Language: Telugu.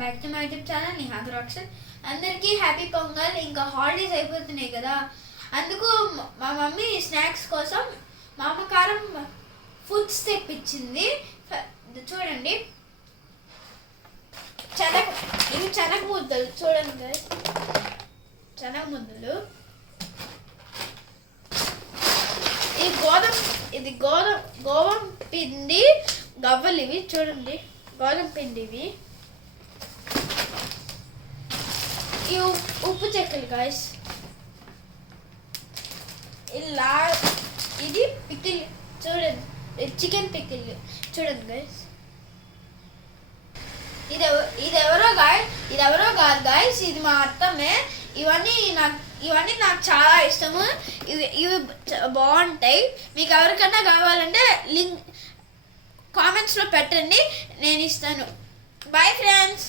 Back to my YouTube channel Nihad Rakshan అందరికీ హ్యాపీ పొంగల్. ఇంకా హాలిడేస్ అయిపోతున్నాయి కదా. అందుకు మా మమ్మీ స్నాక్స్ కోసం మామకారం ఫుడ్స్ తెప్పించింది. చూడండి. చనక ఇవి చనక ముద్దలు. చూడండి చనక ముద్దలు. ఇది గోధుమ ఇది గోధుమ గోధుమ పిండి గవ్వలు ఇవి చూడండి. గోధుమ పిండి ఇవి ఈ ఉప్పు చెక్కలు గాయస్ ఇలా ఇది పికిల్ చూడండి. చికెన్ పికిల్ చూడండి గాయస్ ఇది ఇది ఎవరో గాయ ఇది ఎవరో కాదు గాయస్ ఇది మా అర్థమే ఇవన్నీ నాకు ఇవన్నీ నాకు చాలా ఇష్టము. ఇవి ఇవి బాగుంటాయి. మీకు ఎవరికైనా కావాలంటే లింక్ కామెంట్స్లో పెట్టండి. నేను ఇస్తాను. Bye friends